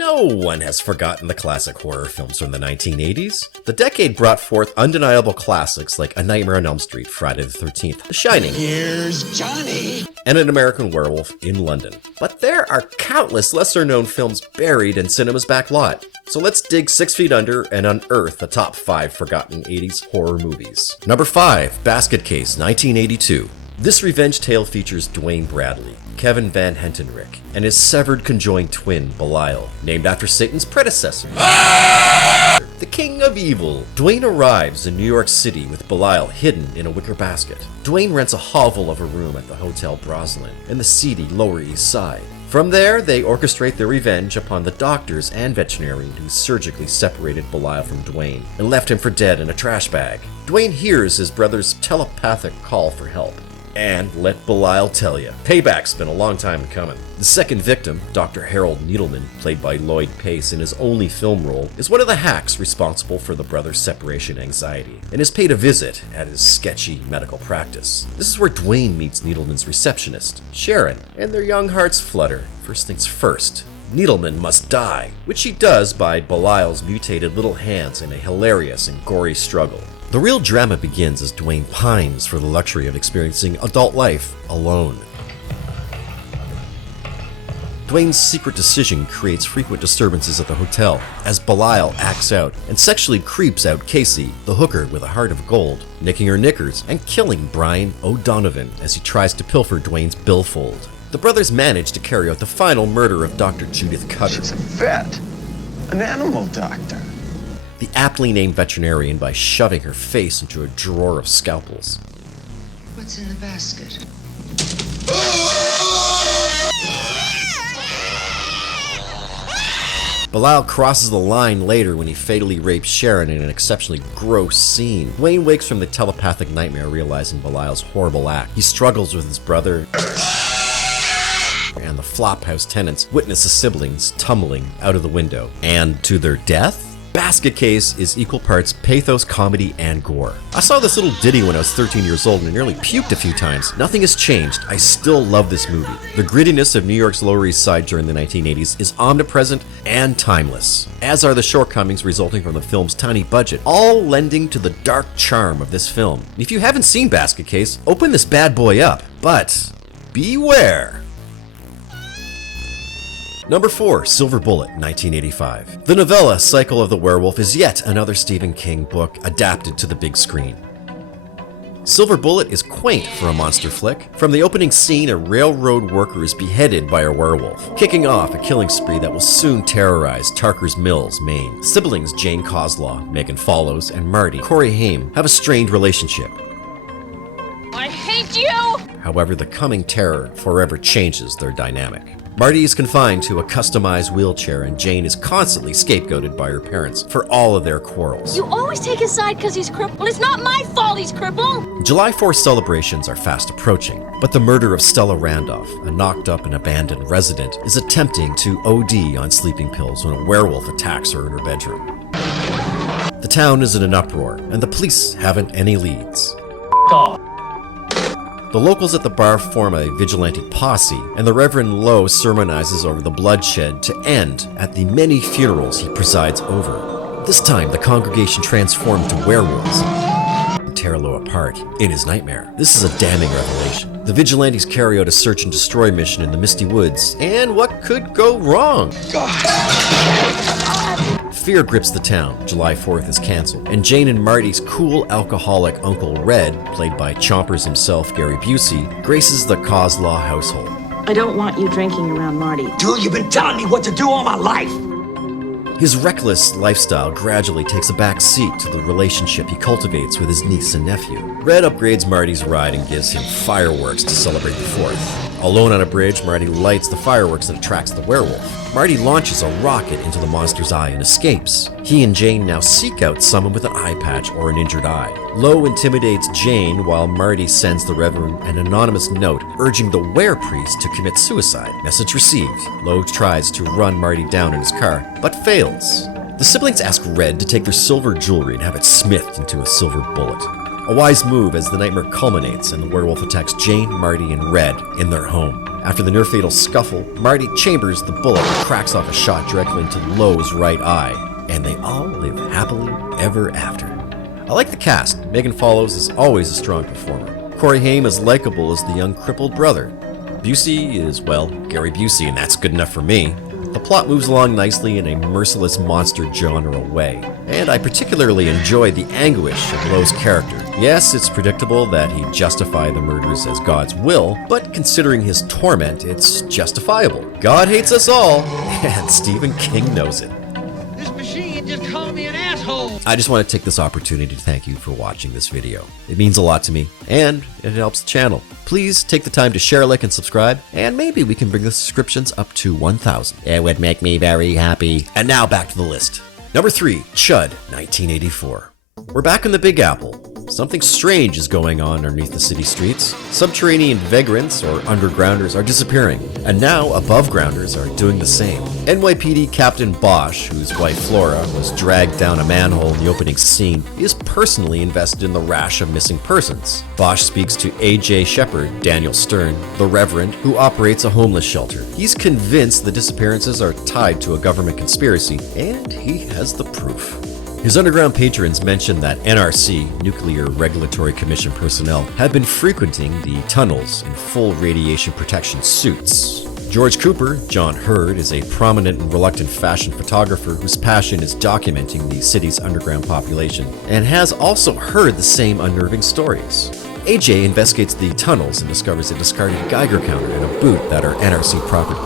No one has forgotten the classic horror films from the 1980s. The decade brought forth undeniable classics like A Nightmare on Elm Street, Friday the 13th, The Shining, Here's Johnny, and An American Werewolf in London. But there are countless lesser-known films buried in cinema's back lot. So let's dig 6 feet under and unearth the top 5 forgotten 80s horror movies. Number 5, Basket Case, 1982. This revenge tale features Dwayne Bradley, Kevin Van Hentenryck, and his severed conjoined twin, Belial, named after Satan's predecessor, the King of Evil. Dwayne arrives in New York City with Belial hidden in a wicker basket. Dwayne rents a hovel of a room at the Hotel Broslin in the seedy Lower East Side. From there, they orchestrate their revenge upon the doctors and veterinarian who surgically separated Belial from Dwayne and left him for dead in a trash bag. Dwayne hears his brother's telepathic call for help. And let Belial tell you, payback's been a long time coming. The second victim, Dr. Harold Needleman, played by Lloyd Pace in his only film role, is one of the hacks responsible for the brothers' separation anxiety, and is paid a visit at his sketchy medical practice. This is where Dwayne meets Needleman's receptionist, Sharon, and their young hearts flutter. First things first, Needleman must die, which she does by Belial's mutated little hands in a hilarious and gory struggle. The real drama begins as Dwayne pines for the luxury of experiencing adult life alone. Dwayne's secret decision creates frequent disturbances at the hotel as Belial acts out and sexually creeps out Casey, the hooker with a heart of gold, nicking her knickers and killing Brian O'Donovan as he tries to pilfer Dwayne's billfold. The brothers manage to carry out the final murder of Dr. Judith Cutter. She's a vet, an animal doctor. The aptly named veterinarian by shoving her face into a drawer of scalpels. What's in the basket? Belial crosses the line later when he fatally rapes Sharon in an exceptionally gross scene. Dwayne wakes from the telepathic nightmare realizing Belial's horrible act. He struggles with his brother, and the flophouse tenants witness the siblings tumbling out of the window. And to their death? Basket Case is equal parts pathos, comedy, and gore. I saw this little ditty when I was 13 years old and nearly puked a few times. Nothing has changed. I still love this movie. The grittiness of New York's Lower East Side during the 1980s is omnipresent and timeless, as are the shortcomings resulting from the film's tiny budget, all lending to the dark charm of this film. If you haven't seen Basket Case, open this bad boy up, but beware. Number 4, Silver Bullet, 1985. The novella Cycle of the Werewolf is yet another Stephen King book adapted to the big screen. Silver Bullet is quaint for a monster flick. From the opening scene, a railroad worker is beheaded by a werewolf, kicking off a killing spree that will soon terrorize Tarker's Mills, Maine. Siblings Jane Coslaw, Megan Follows, and Marty, Corey Haim, have a strained relationship. I hate you! However, the coming terror forever changes their dynamic. Marty is confined to a customized wheelchair, and Jane is constantly scapegoated by her parents for all of their quarrels. You always take his side because he's crippled. It's not my fault he's crippled! July 4th celebrations are fast approaching, but the murder of Stella Randolph, a knocked-up and abandoned resident, is attempting to OD on sleeping pills when a werewolf attacks her in her bedroom. The town is in an uproar, and the police haven't any leads. The locals at the bar form a vigilante posse, and the Reverend Lowe sermonizes over the bloodshed to end at the many funerals he presides over. This time, the congregation transformed to werewolves and tear Lowe apart in his nightmare. This is a damning revelation. The vigilantes carry out a search and destroy mission in the misty woods, and what could go wrong? Fear grips the town. July 4th is canceled, and Jane and Marty's cool alcoholic Uncle Red, played by Chompers himself, Gary Busey, graces the Coslaw household. I don't want you drinking around Marty. Dude, you've been telling me what to do all my life. His reckless lifestyle gradually takes a back seat to the relationship he cultivates with his niece and nephew. Red upgrades Marty's ride and gives him fireworks to celebrate the 4th. Alone on a bridge, Marty lights the fireworks that attracts the werewolf. Marty launches a rocket into the monster's eye and escapes. He and Jane now seek out someone with an eye patch or an injured eye. Lowe intimidates Jane while Marty sends the Reverend an anonymous note urging the werepriest to commit suicide. Message received. Lowe tries to run Marty down in his car, but fails. The siblings ask Red to take their silver jewelry and have it smithed into a silver bullet. A wise move as the nightmare culminates and the werewolf attacks Jane, Marty, and Red in their home. After the near-fatal scuffle, Marty chambers the bullet and cracks off a shot directly into Lowe's right eye, and they all live happily ever after. I like the cast. Megan Follows is always a strong performer. Corey Haim is likable as the young crippled brother. Busey is, well, Gary Busey, and that's good enough for me. The plot moves along nicely in a merciless monster genre way, and I particularly enjoy the anguish of Lowe's character. Yes, it's predictable that he'd justify the murders as God's will, but considering his torment, it's justifiable. God hates us all, and Stephen King knows it. This machine just called me an asshole. I just want to take this opportunity to thank you for watching this video. It means a lot to me, and it helps the channel. Please take the time to share, like, and subscribe, and maybe we can bring the subscriptions up to 1,000. It would make me very happy. And now back to the list. Number 3, C.H.U.D, 1984. We're back in the Big Apple. Something strange is going on underneath the city streets. Subterranean vagrants or undergrounders are disappearing, and now above-grounders are doing the same. NYPD Captain Bosch, whose wife Flora was dragged down a manhole in the opening scene, is personally invested in the rash of missing persons. Bosch speaks to A.J. Shepard, Daniel Stern, the Reverend, who operates a homeless shelter. He's convinced the disappearances are tied to a government conspiracy, and he has the proof. His underground patrons mentioned that NRC, Nuclear Regulatory Commission personnel, have been frequenting the tunnels in full radiation protection suits. George Cooper, John Hurd, is a prominent and reluctant fashion photographer whose passion is documenting the city's underground population, and has also heard the same unnerving stories. AJ investigates the tunnels and discovers a discarded Geiger counter and a boot that are NRC property.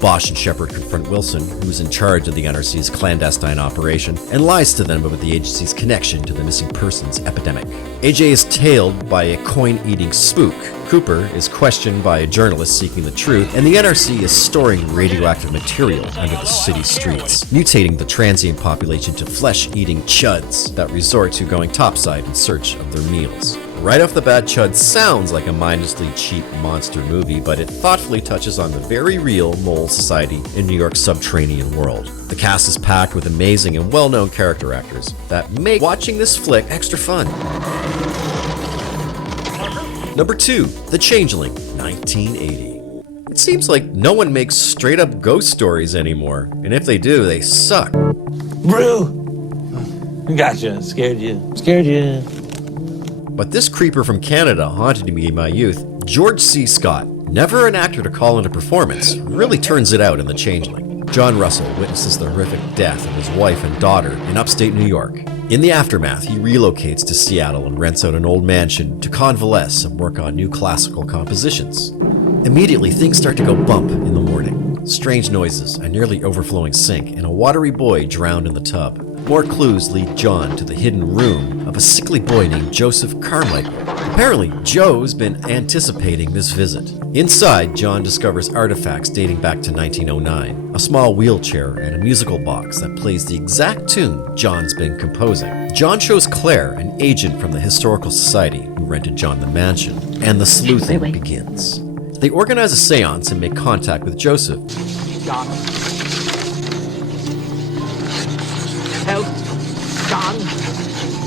Bosch and Shepard confront Wilson, who's in charge of the NRC's clandestine operation, and lies to them about the agency's connection to the missing persons epidemic. AJ is tailed by a coin-eating spook. Cooper is questioned by a journalist seeking the truth, and the NRC is storing radioactive material under the city streets, mutating the transient population to flesh-eating chuds that resort to going topside in search of their meals. Right off the bat, C.H.U.D sounds like a mindlessly cheap monster movie, but it thoughtfully touches on the very real mole society in New York's subterranean world. The cast is packed with amazing and well-known character actors that make watching this flick extra fun. Number 2, The Changeling, 1980. It seems like no one makes straight-up ghost stories anymore, and if they do, they suck. Brew! Gotcha, scared you. But this creeper from Canada haunted me in my youth. George C. Scott, never an actor to call into performance, really turns it out in The Changeling. John Russell witnesses the horrific death of his wife and daughter in upstate New York. In the aftermath, he relocates to Seattle and rents out an old mansion to convalesce and work on new classical compositions. Immediately, things start to go bump in the morning. Strange noises, a nearly overflowing sink, and a watery boy drowned in the tub. More clues lead John to the hidden room of a sickly boy named Joseph Carmichael. Apparently, Joe's been anticipating this visit. Inside, John discovers artifacts dating back to 1909, a small wheelchair and a musical box that plays the exact tune John's been composing. John shows Claire, an agent from the Historical Society who rented John the mansion, and the sleuthing begins. They organize a seance and make contact with Joseph. John. Help. John.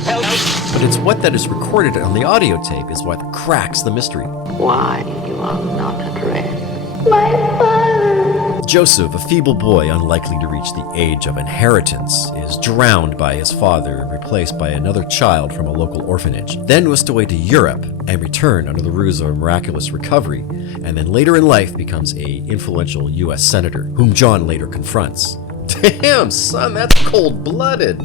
Help. But it's what that is recorded on the audio tape is what cracks the mystery. Why you are not addressed? My father. Joseph, a feeble boy unlikely to reach the age of inheritance, is drowned by his father and replaced by another child from a local orphanage, then whisked away to Europe and returned under the ruse of a miraculous recovery, and then later in life becomes a influential U.S. senator, whom John later confronts. Damn, son, that's cold-blooded.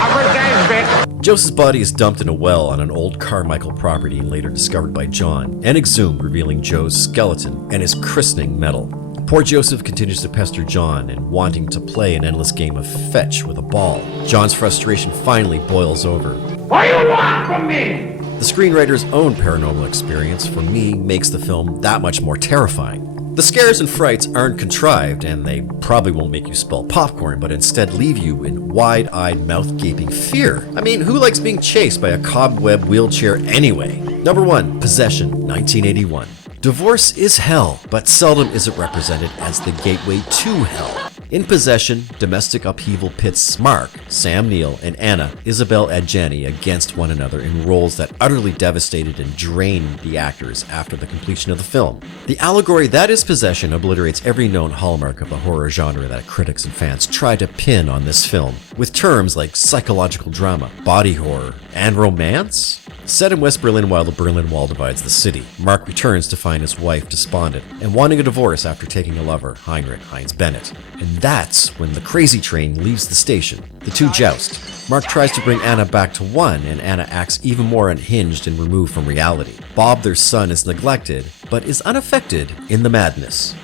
Joseph's body is dumped in a well on an old Carmichael property and later discovered by John, and exhumed, revealing Joe's skeleton and his christening medal. Poor Joseph continues to pester John and wanting to play an endless game of fetch with a ball. John's frustration finally boils over. What do you want from me? The screenwriter's own paranormal experience, for me, makes the film that much more terrifying. The scares and frights aren't contrived, and they probably won't make you spill popcorn, but instead leave you in wide-eyed, mouth-gaping fear. I mean, who likes being chased by a cobweb wheelchair anyway? Number 1, Possession, 1981. Divorce is hell, but seldom is it represented as the gateway to hell. In Possession, domestic upheaval pits Mark, Sam Neill, and Anna Isabel Adjani against one another in roles that utterly devastated and drained the actors after the completion of the film. The allegory that is Possession obliterates every known hallmark of the horror genre that critics and fans try to pin on this film, with terms like psychological drama, body horror, and romance. Set in West Berlin while the Berlin Wall divides the city, Mark returns to find his wife despondent and wanting a divorce after taking a lover, Heinrich Heinz Bennett. And that's when the crazy train leaves the station. The two joust. Mark tries to bring Anna back to one, and Anna acts even more unhinged and removed from reality. Bob, their son, is neglected, but is unaffected in the madness.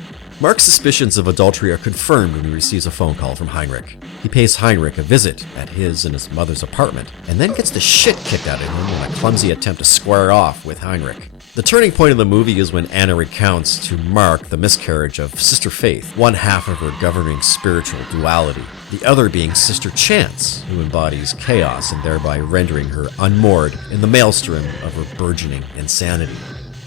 Mark's suspicions of adultery are confirmed when he receives a phone call from Heinrich. He pays Heinrich a visit at his and his mother's apartment, and then gets the shit kicked out of him in a clumsy attempt to square off with Heinrich. The turning point of the movie is when Anna recounts to Mark the miscarriage of Sister Faith, one half of her governing spiritual duality, the other being Sister Chance, who embodies chaos and thereby rendering her unmoored in the maelstrom of her burgeoning insanity.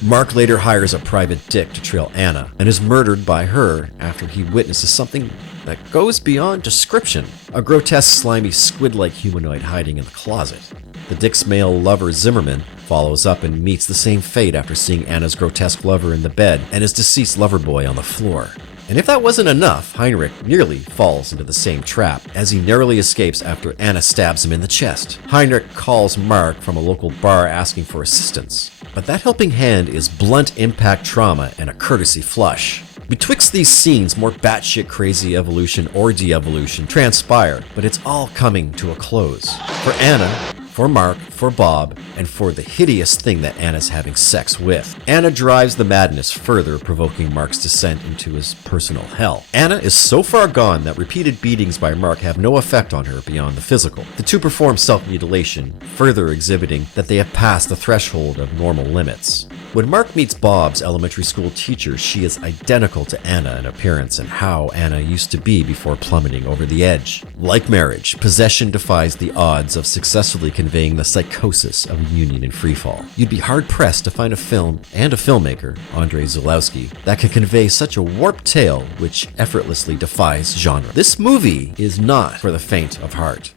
Mark later hires a private dick to trail Anna and is murdered by her after he witnesses something that goes beyond description. A grotesque, slimy, squid-like humanoid hiding in the closet. The dick's male lover, Zimmerman, follows up and meets the same fate after seeing Anna's grotesque lover in the bed and his deceased lover boy on the floor. And if that wasn't enough, Heinrich nearly falls into the same trap as he narrowly escapes after Anna stabs him in the chest. Heinrich calls Mark from a local bar asking for assistance, but that helping hand is blunt impact trauma and a courtesy flush. Betwixt these scenes, more batshit crazy evolution or de-evolution transpire, but it's all coming to a close. For Anna, for Mark, for Bob, and for the hideous thing that Anna's having sex with. Anna drives the madness further, provoking Mark's descent into his personal hell. Anna is so far gone that repeated beatings by Mark have no effect on her beyond the physical. The two perform self-mutilation, further exhibiting that they have passed the threshold of normal limits. When Mark meets Bob's elementary school teacher, she is identical to Anna in appearance and how Anna used to be before plummeting over the edge. Like marriage, Possession defies the odds of successfully conveying the psychosis of a union in freefall. You'd be hard-pressed to find a film and a filmmaker, Andrei Zulawski, that can convey such a warped tale which effortlessly defies genre. This movie is not for the faint of heart.